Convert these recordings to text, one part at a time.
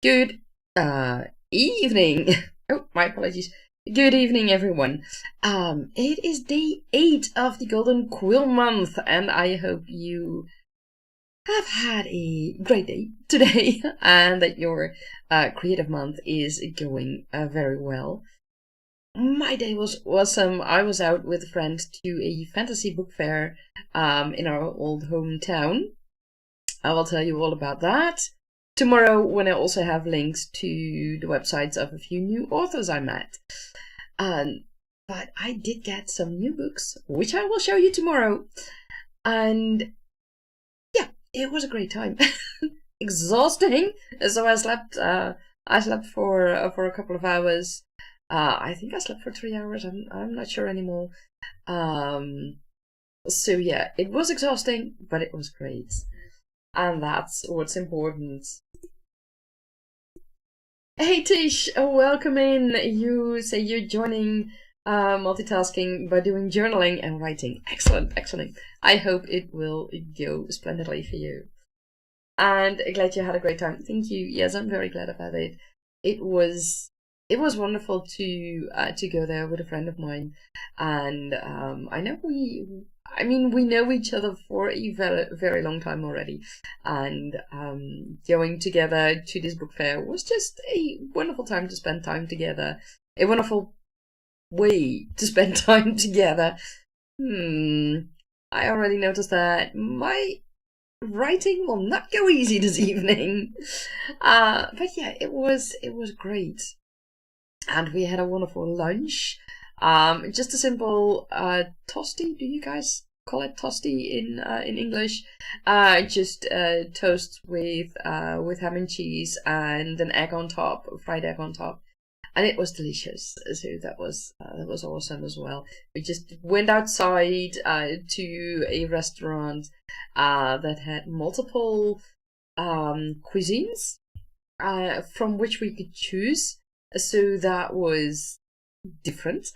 Good evening. Oh, my apologies. Good evening, everyone. It is day 8 of the Golden Quill Month, and I hope you have had a great day today and that your creative month is going very well. My day was awesome. I was out with a friend to a fantasy book fair in our old hometown. I will tell you all about that tomorrow when I also have links to the websites of a few new authors I met. But I did get some new books, which I will show you tomorrow. And yeah, it was a great time. Exhausting. So I slept. I slept for a couple of hours. I think I slept for 3 hours. I'm not sure anymore. So yeah, it was exhausting, but it was great. And that's what's important. Hey Tish, welcome in. You say you're joining multitasking by doing journaling and writing. Excellent, excellent. I hope it will go splendidly for you. And glad you had a great time. Thank you. Yes, I'm very glad about it. It was wonderful to go there with a friend of mine, and I know we know each other for a very, very long time already, and going together to this book fair was just a wonderful time to spend time together, a wonderful way to spend time together. I already noticed that my writing will not go easy this evening, but yeah, it was great. And we had a wonderful lunch. Just a simple toasty. Do you guys call it toasty in English? Just toast with ham and cheese and an egg on top, a fried egg on top, and it was delicious. So that was awesome as well. We just went outside to a restaurant that had multiple cuisines from which we could choose. So that was different.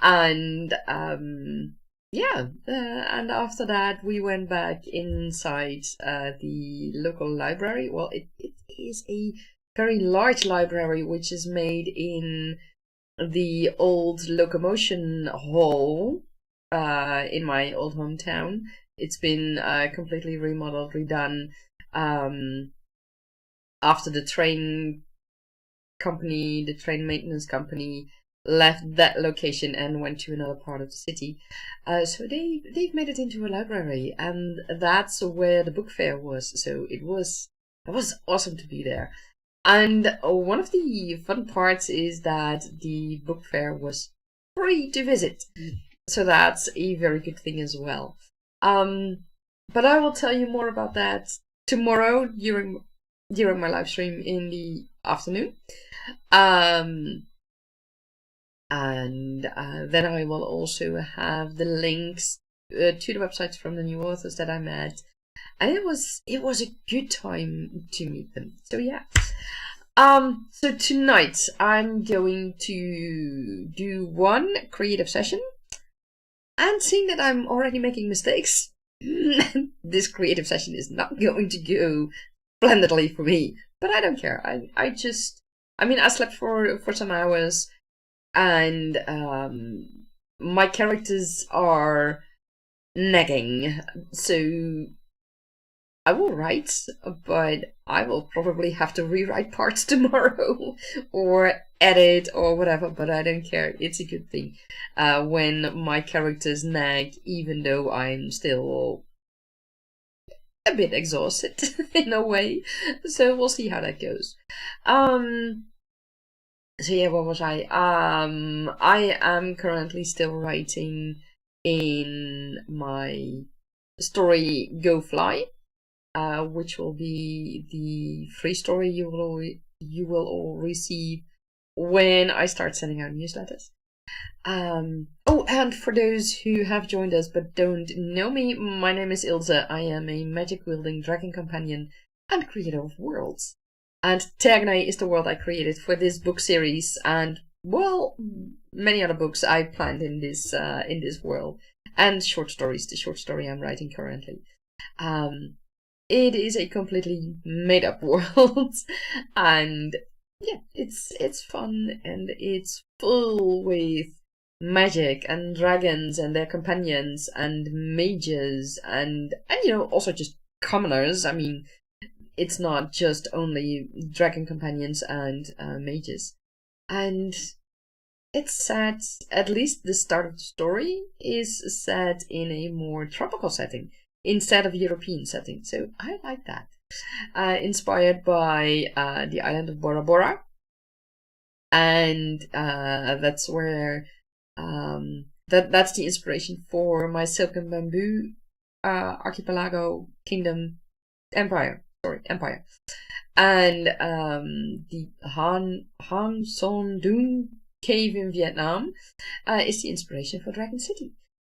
And and after that we went back inside the local library. Well, it is a very large library which is made in the old locomotion hall in my old hometown. It's been completely remodeled, redone after the train maintenance company left that location and went to another part of the city. So they've made it into a library, and that's where the book fair was. So it was awesome to be there. And one of the fun parts is that the book fair was free to visit. So that's a very good thing as well. But I will tell you more about that tomorrow during my live stream in the afternoon. And then I will also have the links to the websites from the new authors that I met, and it was a good time to meet them. So yeah. So tonight I'm going to do one creative session, and seeing that I'm already making mistakes, this creative session is not going to go splendidly for me. But I don't care. I slept for some hours, and my characters are nagging, so I will write, but I will probably have to rewrite parts tomorrow or edit or whatever, but I don't care. It's a good thing when my characters nag, even though I'm still a bit exhausted in a way. So we'll see how that goes. So yeah, what was I? I am currently still writing in my story Go Fly, which will be the free story you will all receive when I start sending out newsletters. Oh, and for those who have joined us but don't know me, my name is Ilse. I am a magic-wielding dragon companion and creator of worlds. And Tergaenae is the world I created for this book series, and, well, many other books I planned in this world. And short stories, the short story I'm writing currently. it is a completely made up world, and yeah, it's fun and it's full with magic and dragons and their companions and mages and also just commoners. I mean, it's not just only dragon companions and mages. And it's set, at least the start of the story is set in a more tropical setting instead of European setting. So I like that. Inspired by the island of Bora Bora. And that's where that's the inspiration for my Silk and Bamboo archipelago kingdom empire. And the Han Son Doon cave in Vietnam is the inspiration for Dragon City.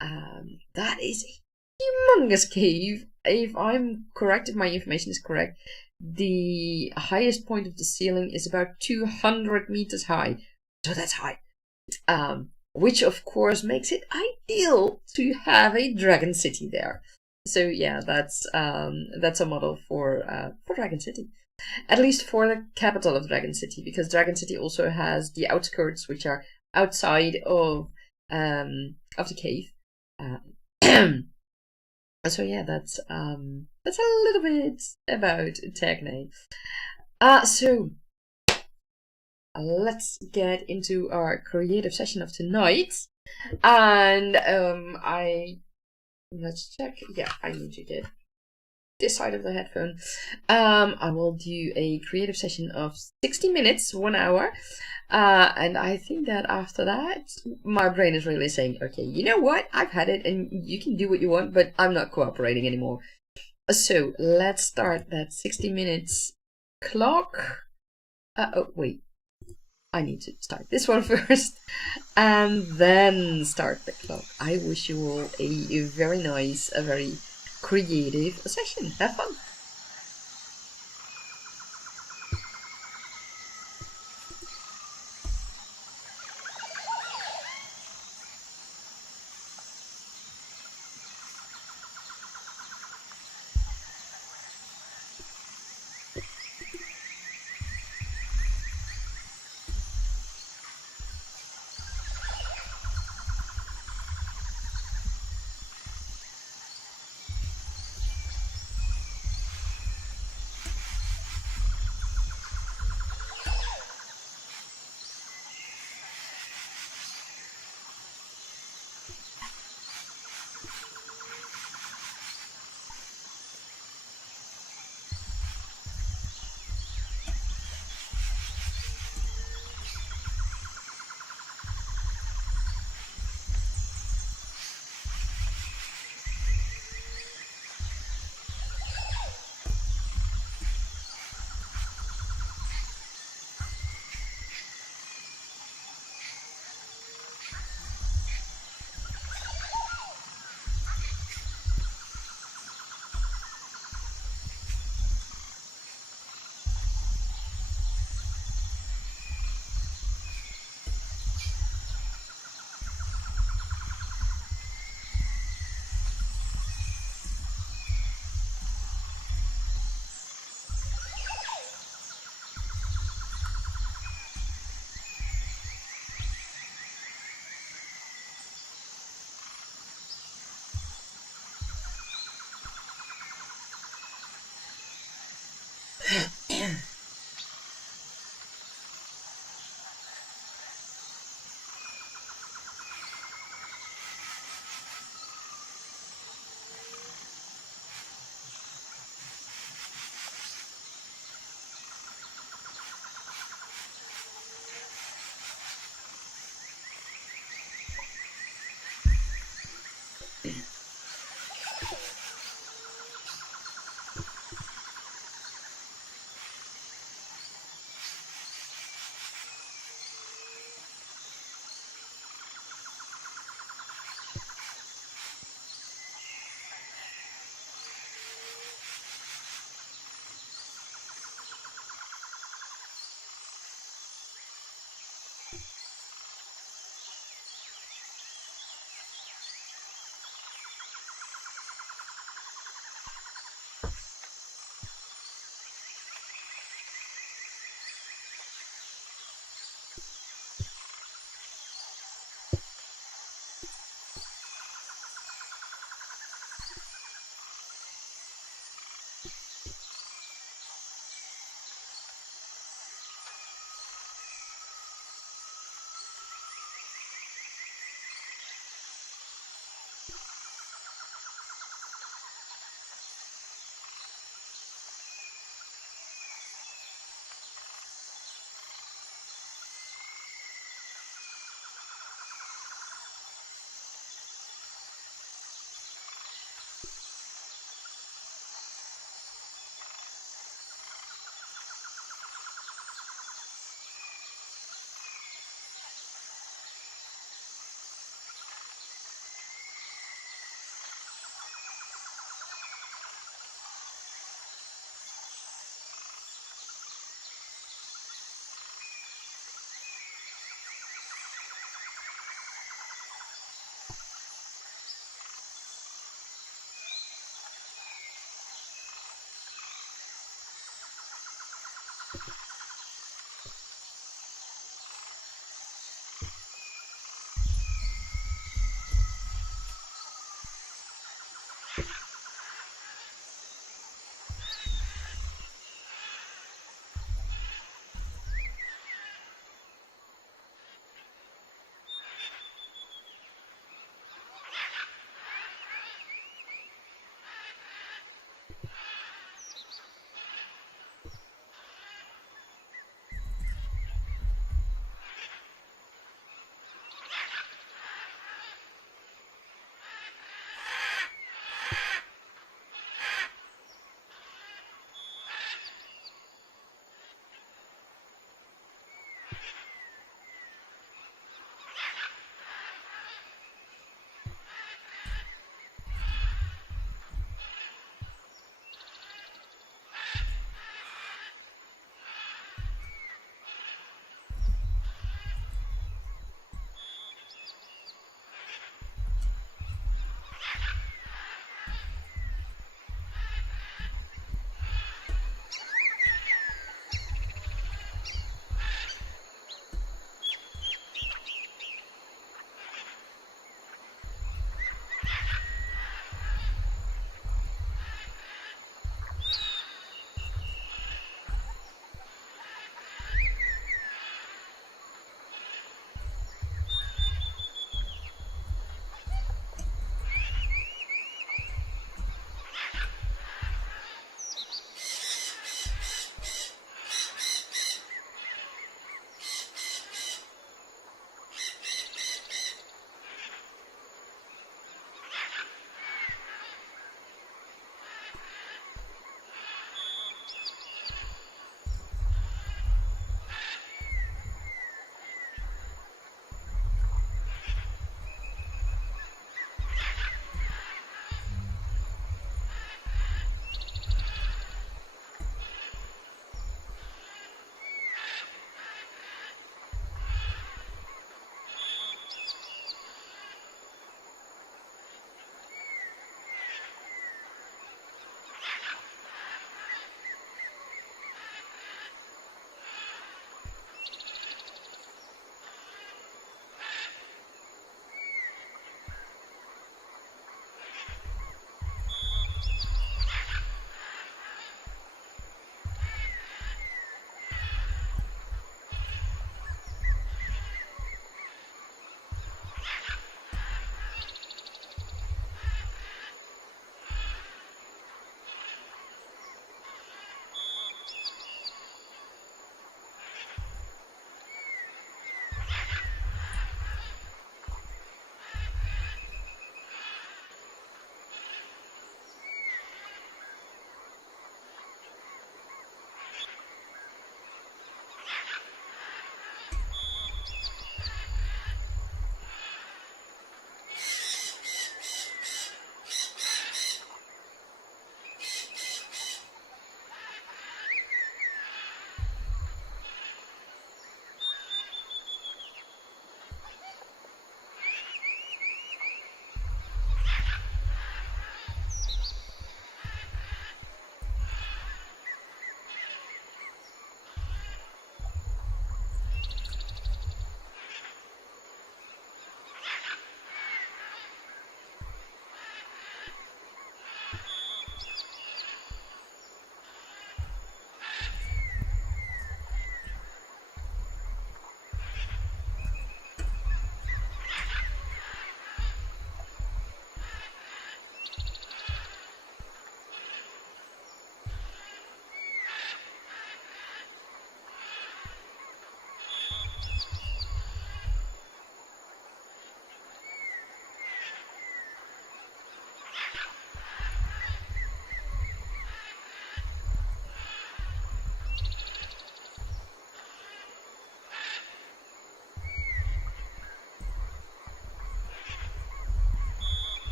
That is a humongous cave. If I'm correct, if my information is correct, the highest point of the ceiling is about 200 meters high. So that's high. Which of course makes it ideal to have a Dragon City there. So yeah, that's a model for Dragon City, at least for the capital of Dragon City, because Dragon City also has the outskirts, which are outside of the cave. So yeah, that's a little bit about Tergaenae. So let's get into our creative session of tonight, and let's check. Yeah, I need to get this side of the headphone. I will do a creative session of 60 minutes, 1 hour. And I think that after that, my brain is really saying, okay, you know what? I've had it and you can do what you want, but I'm not cooperating anymore. So let's start that 60 minutes clock. Oh, wait. I need to start this one first and then start the clock. I wish you all a very nice, a very creative session. Have fun.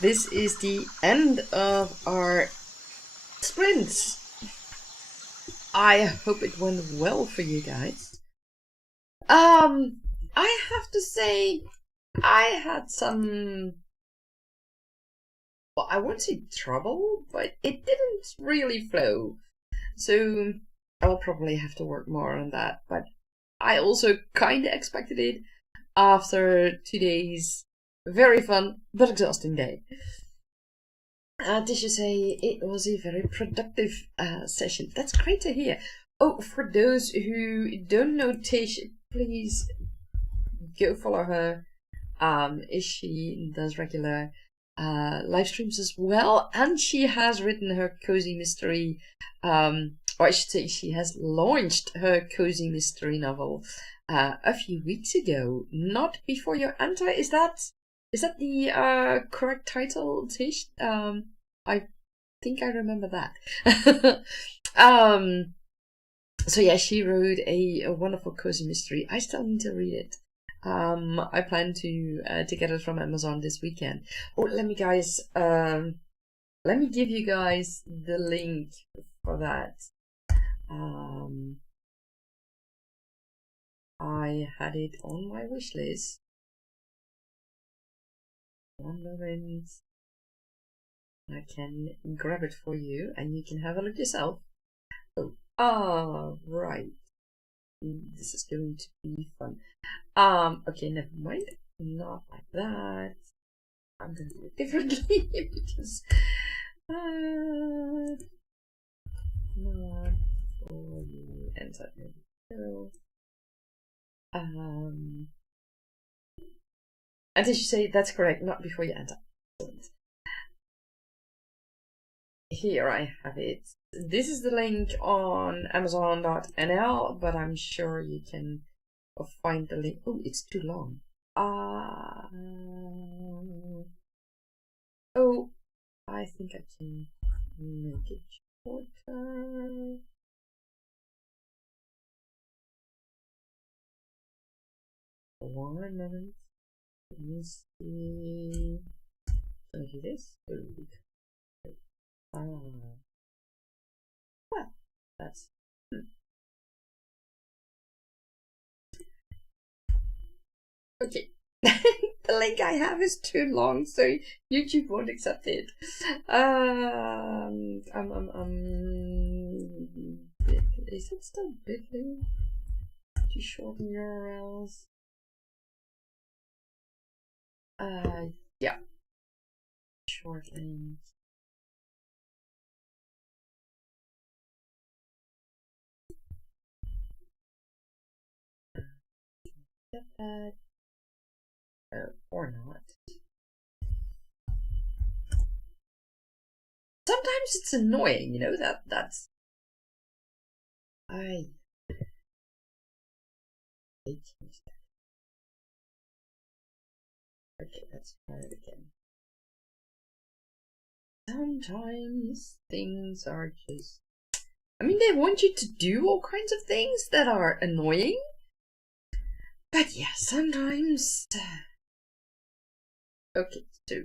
This is the end of our sprints. I hope it went well for you guys. I have to say, I had some, well, I won't say trouble, but it didn't really flow. So I'll probably have to work more on that. But I also kind of expected it after 2 days. Very fun, but exhausting day. Did you say it was a very productive session? That's great to hear. Oh, for those who don't know Tish, please go follow her. She does regular live streams as well, and she has written her cozy mystery, or I should say she has launched her cozy mystery novel a few weeks ago. Not Before Your Enter, is that the correct title, Tish? I think I remember that. So yeah, she wrote a wonderful cozy mystery. I still need to read it. I plan to get it from Amazon this weekend. Oh, let me give you guys the link for that. I had it on my wish list. One moment. I can grab it for you and you can have a look yourself. Oh, right. This is going to be fun. Okay, never mind. Not like that. I'm gonna do it differently because not for you. And so there we go. And did you say that's correct? Not Before You Enter. Here I have it. This is the link on Amazon.nl, but I'm sure you can find the link. Oh, it's too long. Oh, I think I can make it shorter. One moment. Let me see. Can I do this? Well, that's okay. The link I have is too long, so YouTube won't accept it. Is it still bit.ly? To shorten URLs? Yeah. Short links. Get that. Or not. Sometimes it's annoying, you know, that's I changed that. Okay, let's try it again. Sometimes things are just, I mean, they want you to do all kinds of things that are annoying. But yeah, sometimes. Okay, so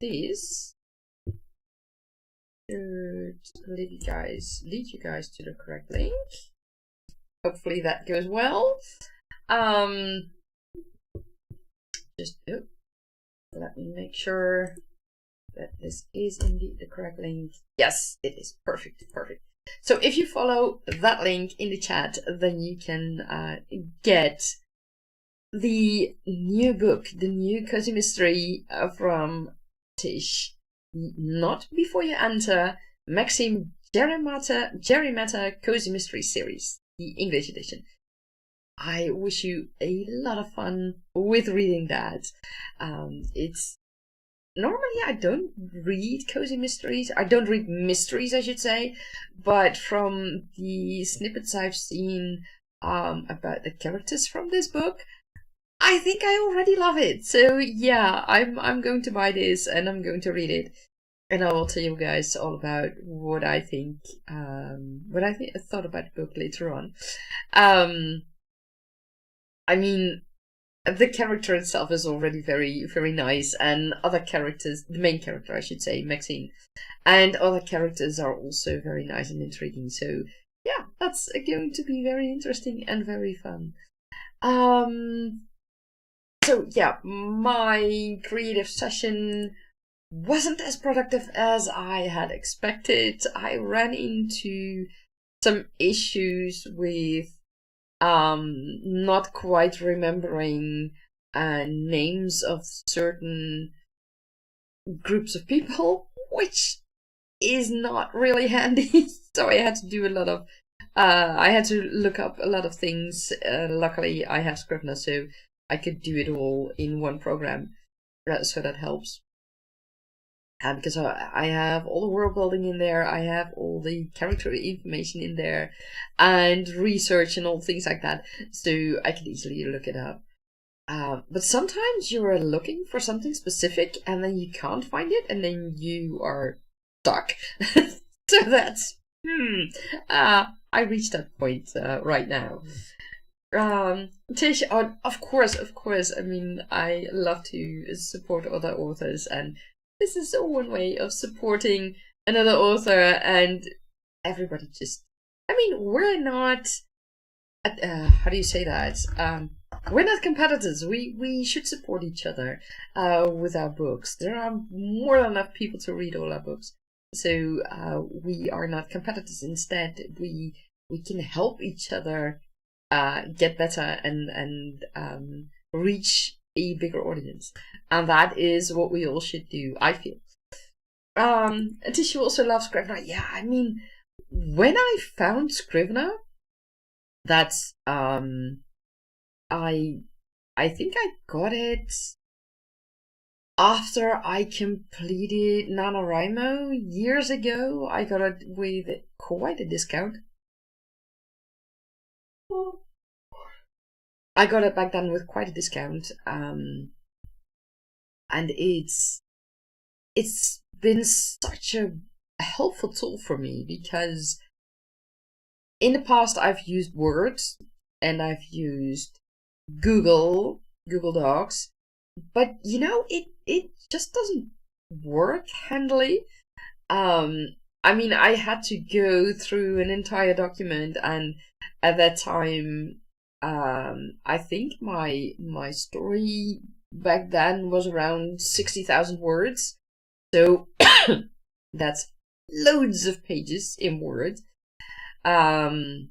this should lead you guys to the correct link. Hopefully that goes well. Let me make sure that this is indeed the correct link. Yes, it is. Perfect. So if you follow that link in the chat, then you can get the new book, the new cozy mystery from Tish. Not Before You Enter, Maxim Jerry Matter Cozy Mystery Series, the English edition. I wish you a lot of fun with reading that. It's normally I don't read cozy mysteries. I don't read mysteries, I should say. But from the snippets I've seen about the characters from this book, I think I already love it. So yeah, I'm going to buy this and I'm going to read it, and I will tell you guys all about what I think. I thought about the book later on. I mean, the character itself is already very, very nice, and other characters, the main character, I should say, Maxine, and other characters are also very nice and intriguing. So, yeah, that's going to be very interesting and very fun. So, yeah, my creative session wasn't as productive as I had expected. I ran into some issues with not quite remembering names of certain groups of people, which is not really handy. So I had to do a lot of I had to look up a lot of things. Luckily I have Scrivener, so I could do it all in one program, so that helps. Because I have all the world building in there, I have all the character information in there, and research and all things like that, so I can easily look it up. But sometimes you're looking for something specific, and then you can't find it, and then you are stuck. So that's I reached that point right now. Tish, of course. I mean, I love to support other authors, and this is one way of supporting another author, and everybody just, I mean, we're not, how do you say that? We're not competitors. We should support each other with our books. There are more than enough people to read all our books. So we are not competitors. Instead, we can help each other get better and reach a bigger audience, and that is what we all should do, I feel. Tishu also loves Scrivener. Yeah, I mean, when I found Scrivener, that's I think I got it after I completed NaNoWriMo years ago. I got it with quite a discount. I got it back then with quite a discount, and it's been such a helpful tool for me, because in the past I've used Word and I've used Google Docs, but you know, it just doesn't work handily. I mean, I had to go through an entire document, and at that time, I think my story back then was around 60,000 words, so that's loads of pages in Word. And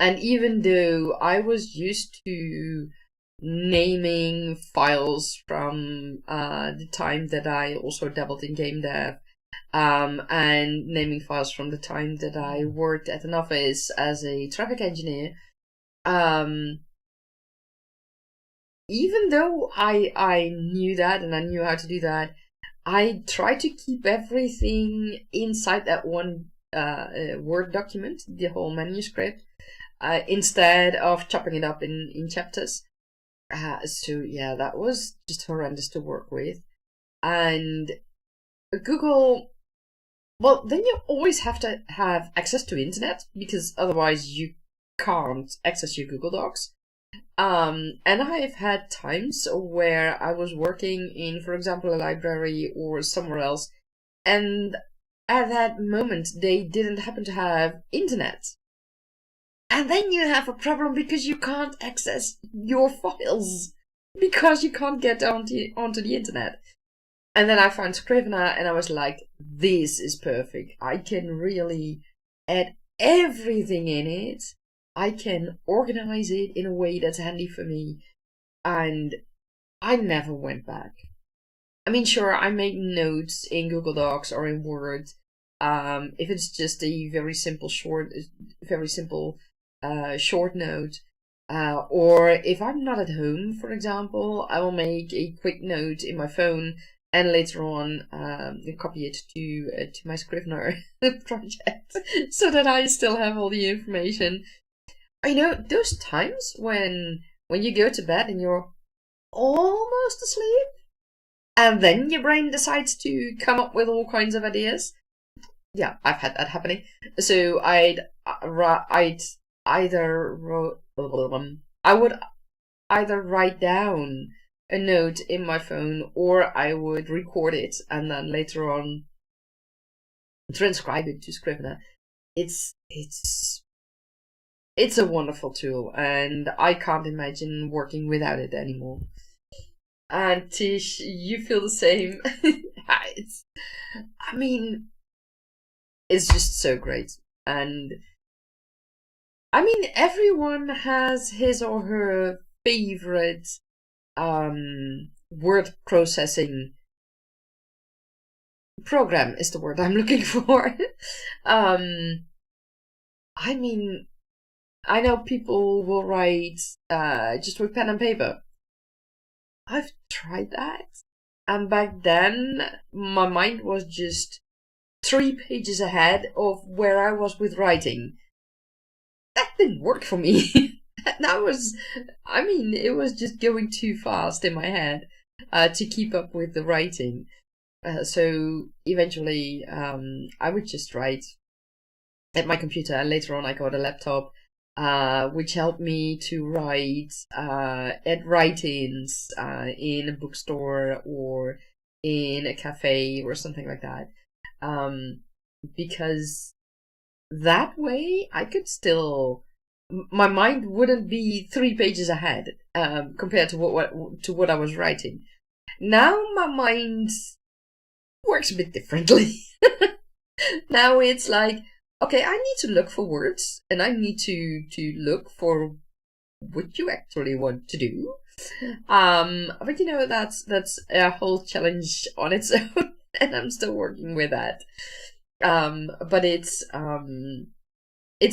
even though I was used to naming files from the time that I also dabbled in game dev, and naming files from the time that I worked at an office as a traffic engineer, even though I knew that and I knew how to do that, I tried to keep everything inside that one Word document, the whole manuscript, instead of chopping it up in chapters. So yeah, that was just horrendous to work with. And Google, well, then you always have to have access to internet, because otherwise you can't access your Google Docs. And I've had times where I was working in, for example, a library or somewhere else, and at that moment they didn't happen to have internet. And then you have a problem because you can't access your files because you can't get onto the internet. And then I found Scrivener and I was like, this is perfect. I can really add everything in it. I can organize it in a way that's handy for me. And I never went back. I mean, sure, I make notes in Google Docs or in Word. If it's just a very simple short note, or if I'm not at home, for example, I will make a quick note in my phone and later on copy it to my Scrivener project so that I still have all the information. You know, those times when you go to bed and you're almost asleep, and then your brain decides to come up with all kinds of ideas. Yeah, I've had that happening. So I would either write down a note in my phone, or I would record it and then later on transcribe it to Scrivener. It's a wonderful tool, and I can't imagine working without it anymore. And Tish, you feel the same. It's just so great. And I mean, everyone has his or her favorite word processing program is the word I'm looking for. I mean, I know people will write just with pen and paper. I've tried that, and back then my mind was just 3 pages ahead of where I was with writing. That didn't work for me. It was just going too fast in my head to keep up with the writing. So eventually I would just write at my computer, and later on I got a laptop which helped me to write at write-ins in a bookstore or in a cafe or something like that. Because that way I could still, my mind wouldn't be 3 pages ahead compared to what I was writing. Now my mind works a bit differently. Now it's like, okay, I need to look for words, and I need to look for what you actually want to do. But you know, that's a whole challenge on its own, and I'm still working with that. But it's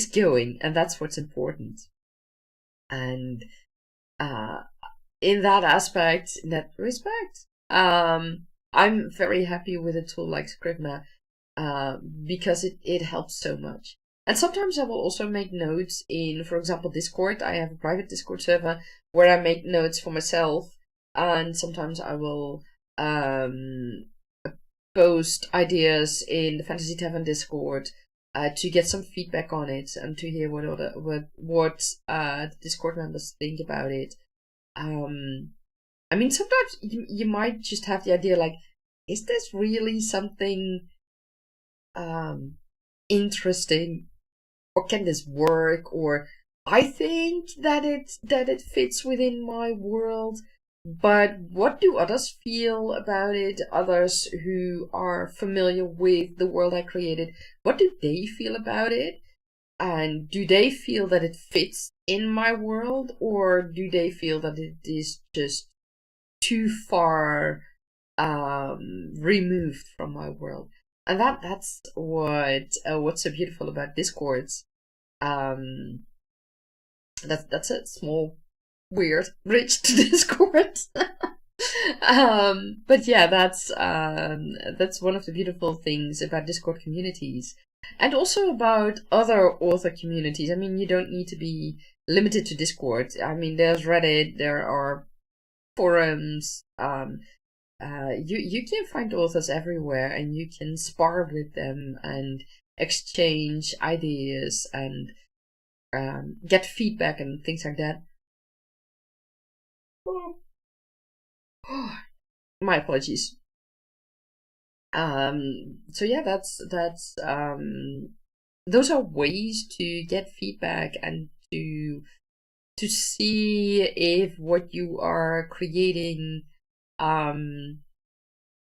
going, and that's what's important. And in that respect, I'm very happy with a tool like Scrivener. Because it helps so much. And sometimes I will also make notes in, for example, Discord. I have a private Discord server where I make notes for myself, and sometimes I will post ideas in the Fantasy Tavern Discord to get some feedback on it and to hear what the Discord members think about it. Sometimes you might just have the idea like, is this really something interesting, or can this work, or I think that it fits within my world, but what do others feel about it? Others who are familiar with the world I created, what do they feel about it? And do they feel that it fits in my world, or do they feel that it is just too far removed from my world? And that's what's so beautiful about Discords. That's a small weird bridge to Discord. But yeah, that's one of the beautiful things about Discord communities, and also about other author communities. I mean, you don't need to be limited to Discord. I mean, there's Reddit, there are forums. You can find authors everywhere, and you can spar with them and exchange ideas and get feedback and things like that. My apologies. So yeah, those are ways to get feedback and to see if what you are creating,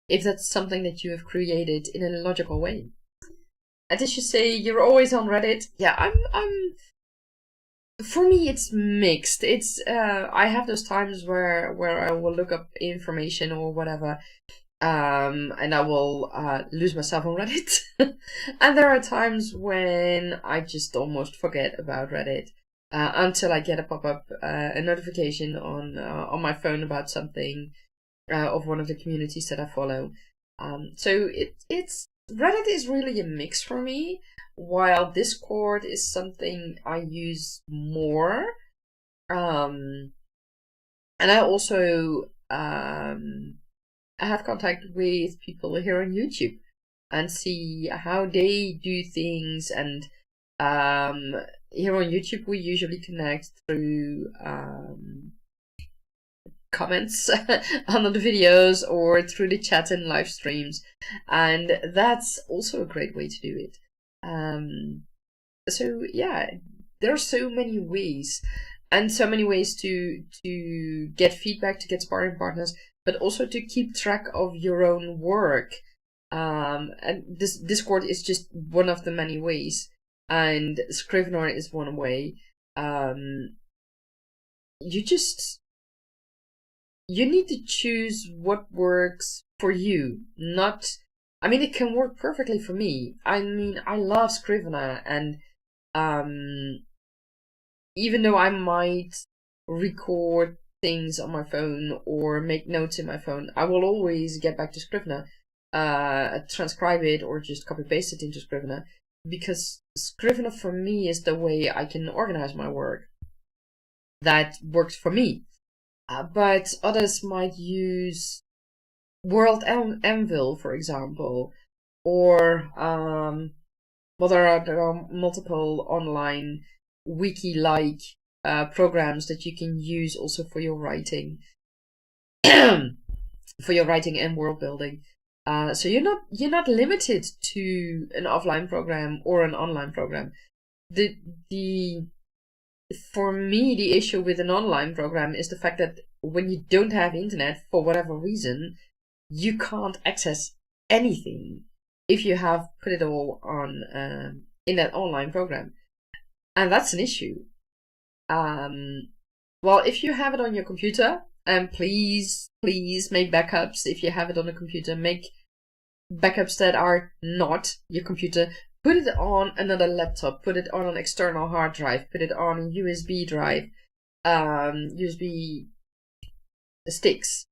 if that's something that you have created in a logical way. And as you say, you're always on Reddit. Yeah, I'm. For me, it's mixed. It's I have those times where I will look up information or whatever, and I will lose myself on Reddit. And there are times when I just almost forget about Reddit until I get a pop-up, a notification on my phone about something of one of the communities that I follow. So it's Reddit is really a mix for me, while Discord is something I use more. And I also I have contact with people here on YouTube and see how they do things. And here on YouTube, we usually connect through comments under the videos or through the chat and live streams, and that's also a great way to do it. So yeah, there are so many ways, and so many ways to get feedback, to get sparring partners, but also to keep track of your own work. And this Discord is just one of the many ways, and Scrivener is one way. You need to choose what works for you. I mean, it can work perfectly for me. I mean, I love Scrivener, and even though I might record things on my phone or make notes in my phone, I will always get back to Scrivener, transcribe it, or just copy paste it into Scrivener, because Scrivener for me is the way I can organize my work. That works for me. But others might use World Anvil, for example, or well, there are multiple online wiki-like programs that you can use also for your writing, for your writing and world building. So you're not limited to an offline program or an online program. For me, the issue with an online program is the fact that when you don't have internet for whatever reason, you can't access anything if you have put it all on in that online program, and that's an issue. Well, if you have it on your computer, please make backups. If you have it on a computer, make backups that are not your computer. Put it on another laptop, put it on an external hard drive, put it on a USB drive, USB sticks,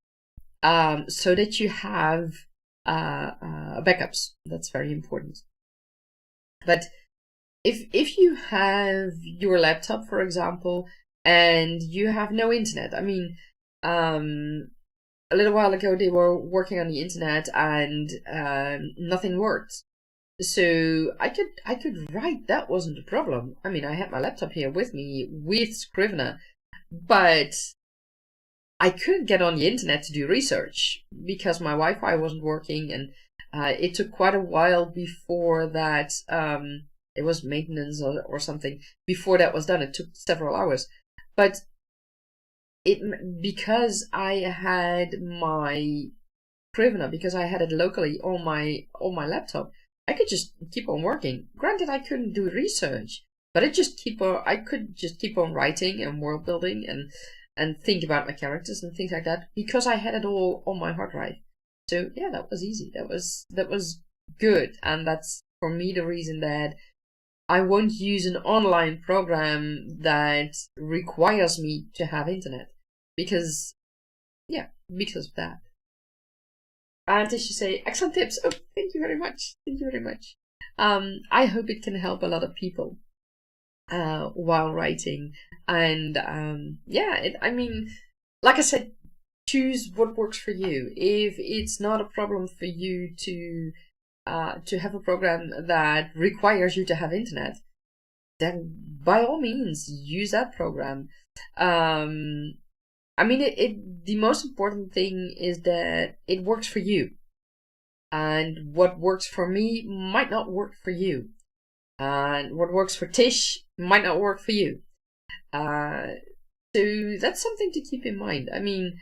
so that you have backups. That's very important. But if you have your laptop, for example, and you have no internet, I mean, a little while ago they were working on the internet and nothing worked. So I could write, that wasn't a problem. I mean, I had my laptop here with me with Scrivener, but I couldn't get on the internet to do research because my Wi-Fi wasn't working, and it took quite a while before that. It was maintenance or something. Before that was done, it took several hours. But because I had my Scrivener, because I had it locally on my laptop, I could just keep on working. Granted, I couldn't do research, but I could just keep on writing and world building and think about my characters and things like that, because I had it all on my hard drive. So yeah, that was easy. That was good, and that's for me the reason that I won't use an online program that requires me to have internet, because of that. And as you say, excellent tips. Oh, thank you very much. Thank you very much. I hope it can help a lot of people while writing. And I mean, like I said, choose what works for you. If it's not a problem for you to have a program that requires you to have internet, then by all means use that program. I mean, the most important thing is that it works for you. and what works for me might not work for you, and what works for Tish might not work for you. So that's something to keep in mind. I mean,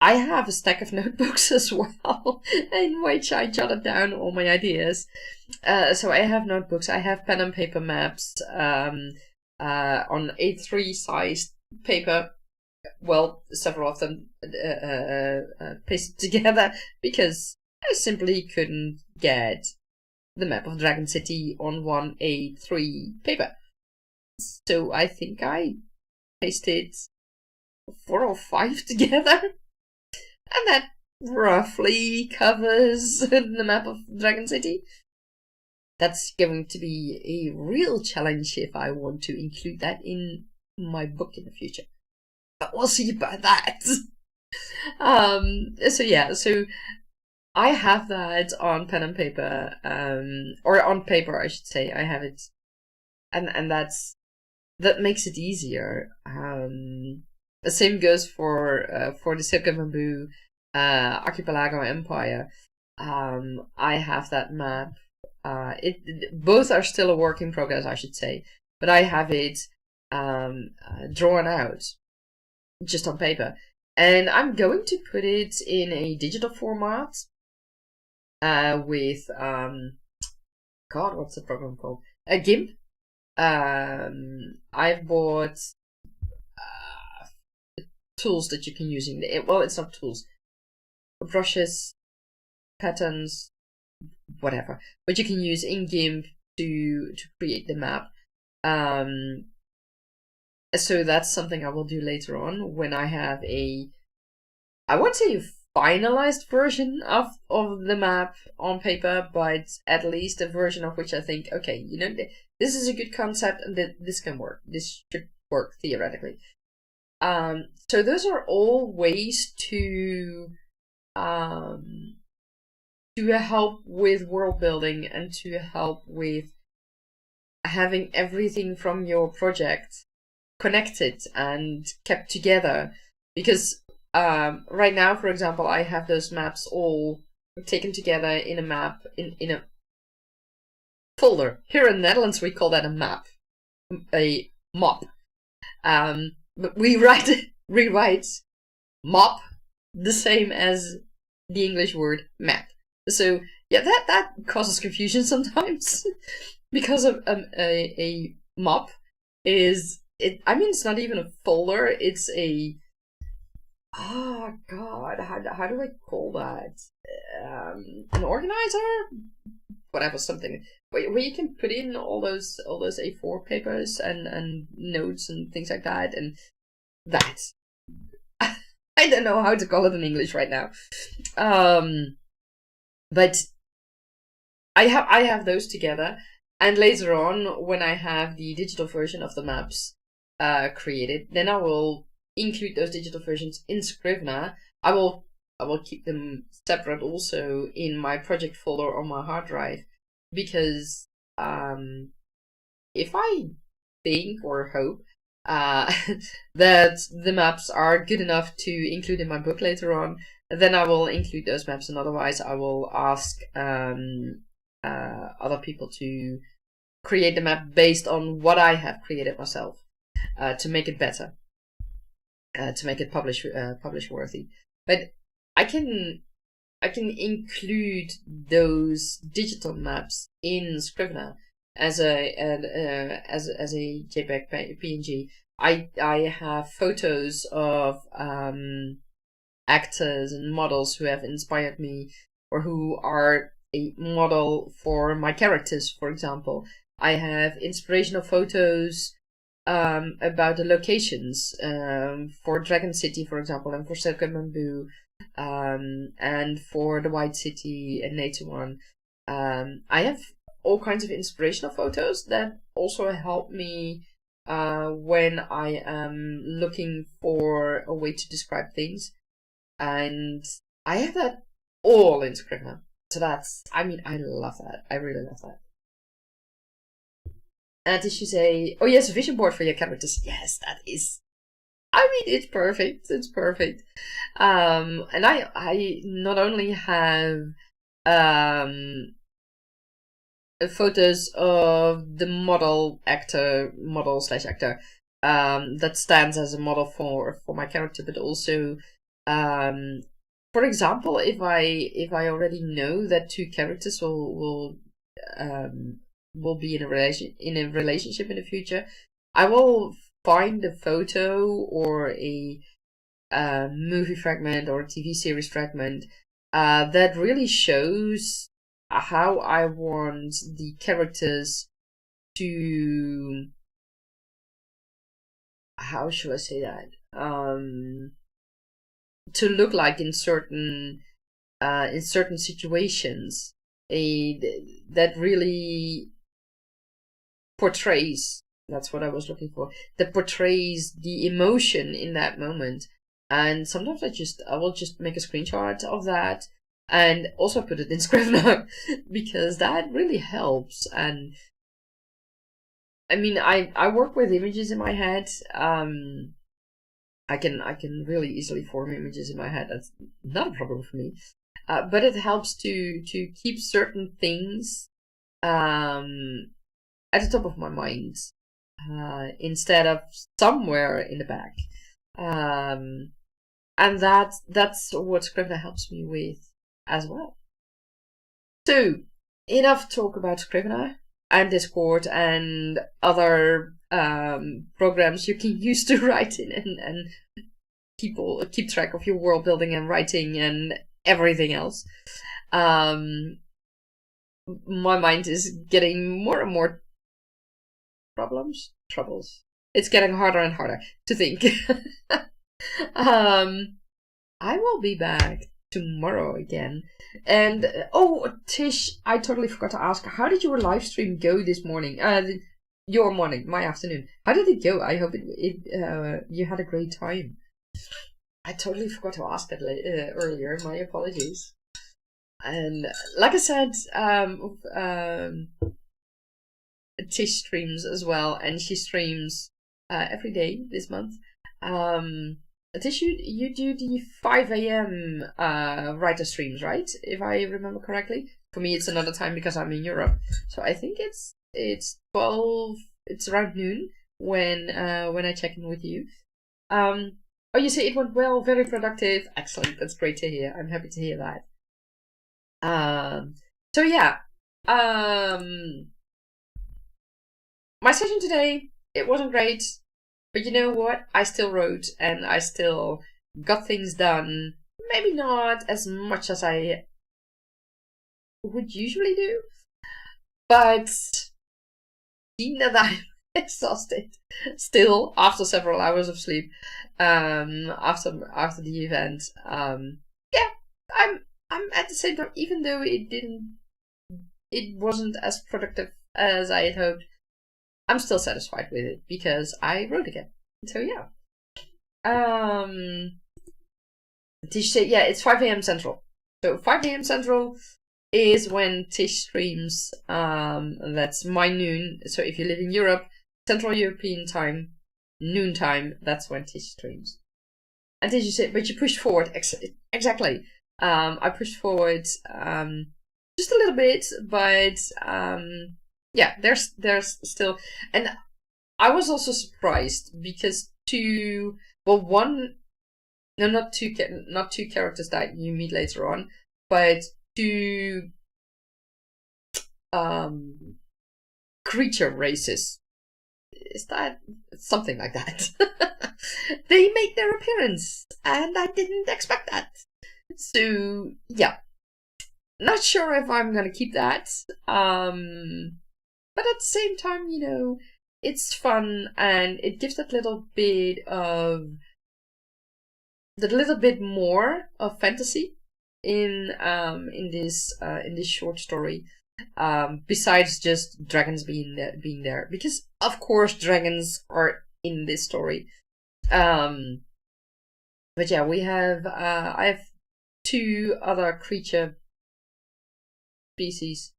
I have a stack of notebooks as well, in which I jotted down all my ideas. So I have notebooks, I have pen and paper maps on A3 sized paper. Well, several of them pasted together because I simply couldn't get the map of Dragon City on one A3 paper. So I think I pasted 4 or 5 together. And that roughly covers the map of Dragon City. That's going to be a real challenge if I want to include that in my book in the future. But we'll see about that. So I have that on pen and paper, or on paper, I should say. I have it, and that makes it easier. The same goes for the Silk and Bamboo Archipelago Empire. I have that map. Both are still a work in progress, I should say, but I have it drawn out just on paper, and I'm going to put it in a digital format with God, what's the program called? A GIMP. I've bought tools that you can use in the, well, it's not tools, brushes, patterns, whatever, but you can use in GIMP to create the map. So that's something I will do later on when I have I won't say a finalized version of the map on paper, but at least a version of which I think, okay, you know, this is a good concept and this can work. This should work theoretically. So those are all ways to help with world building and to help with having everything from your project connected and kept together. Because right now, for example, I have those maps all taken together in a map in a folder. Here in the Netherlands, we call that a map, a mop. But we rewrite mop the same as the English word map. So yeah, that causes confusion sometimes because of a mop is it. I mean, it's not even a folder. It's a oh god, how do I call that? An organizer, whatever, something where you can put in all those A4 papers and notes and things like that, and that I don't know how to call it in English right now. But I have those together, and later on when I have the digital version of the maps created, then I will include those digital versions in Scrivener. I will keep them separate also in my project folder on my hard drive, because if I think or hope that the maps are good enough to include in my book later on, then I will include those maps, and otherwise I will ask other people to create the map based on what I have created myself, to make it better, to make it publish worthy. But I can include those digital maps in Scrivener as a JPEG PNG. I have photos of actors and models who have inspired me, or who are a model for my characters, for example. I have inspirational photos about the locations for Dragon City, for example, and for Silk and Bamboo, and for the White City and Nejat. I have all kinds of inspirational photos that also help me when I am looking for a way to describe things. And I have that all in Scrivener. So that's, I mean, I love that. I really love that. And did you say, oh yes, a vision board for your characters? Yes, that is, I mean, it's perfect. It's perfect. And I not only have photos of the model slash actor that stands as a model for my character, but also for example, if I already know that two characters will be in a relationship in the future, I will find a photo or a movie fragment or a TV series fragment that really shows how I want the characters to, how should I say that, to look like in certain situations, that really portrays, that's what I was looking for, that portrays the emotion in that moment. And sometimes I will just make a screenshot of that and also put it in Scrivener because that really helps. And I mean, I work with images in my head. I can really easily form images in my head. That's not a problem for me. But it helps to keep certain things at the top of my mind instead of somewhere in the back. And that's what Scrivener helps me with as well. So, enough talk about Scrivener and Discord and other programs you can use to write in and keep track of your world building and writing and everything else. My mind is getting more and more troubles. It's getting harder and harder to think. I will be back tomorrow again. And oh, Tish, I totally forgot to ask, how did your live stream go this morning? Your morning, my afternoon. How did it go? I hope you had a great time. I totally forgot to ask that earlier. My apologies. And like I said, Tish streams as well, and she streams every day this month. Tish, you do the 5 a.m. Writer streams, right? If I remember correctly. For me, it's another time because I'm in Europe. So I think it's 12. It's around noon when I check in with you. Oh, you say it went well, very productive. Excellent. That's great to hear. I'm happy to hear that. So yeah. My session today, it wasn't great. But you know what? I still wrote and I still got things done. Maybe not as much as I would usually do. But seeing that I'm exhausted still after several hours of sleep, after the event, yeah, I'm at the same time, even though it wasn't as productive as I had hoped, I'm still satisfied with it because I wrote again. So yeah. Tish said, yeah, it's 5 a.m. Central. So 5 a.m. Central is when Tish streams. That's my noon. So if you live in Europe, Central European time, noon time, that's when Tish streams. And Tish said, but you pushed forward. Exactly. I pushed forward just a little bit, but yeah, there's still, and I was also surprised because not two characters that you meet later on, but two creature races. Is that something like that? They make their appearance, and I didn't expect that. So yeah, not sure if I'm gonna keep that. But at the same time, you know, it's fun and it gives that little bit more of fantasy in this short story. Besides just dragons being there, because of course dragons are in this story. But yeah, I have two other creature species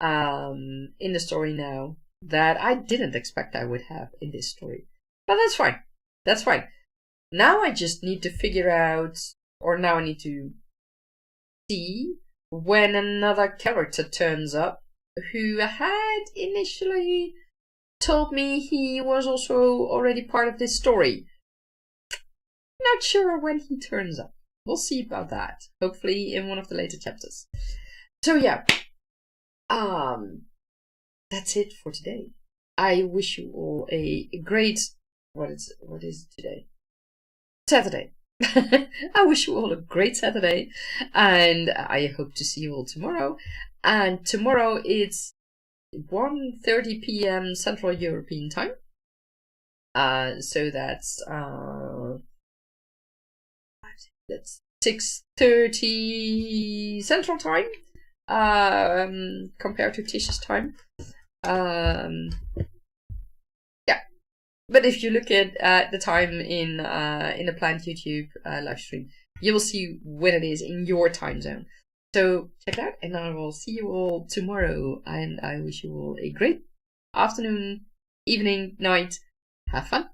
in the story now that I didn't expect I would have in this story. But that's fine. That's fine. Now I just need to figure out, or now I need to see when another character turns up who had initially told me he was also already part of this story. Not sure when he turns up. We'll see about that. Hopefully in one of the later chapters. So yeah. That's it for today. I wish you all a great what is today? Saturday. I wish you all a great Saturday, and I hope to see you all tomorrow. And tomorrow it's 1:30 p.m. Central European Time. So that's 6:30 Central Time. Compared to Tish's time. Yeah. But if you look at the time in the planned YouTube live stream, you will see when it is in your time zone. So check it out, and I will see you all tomorrow. And I wish you all a great afternoon, evening, night. Have fun.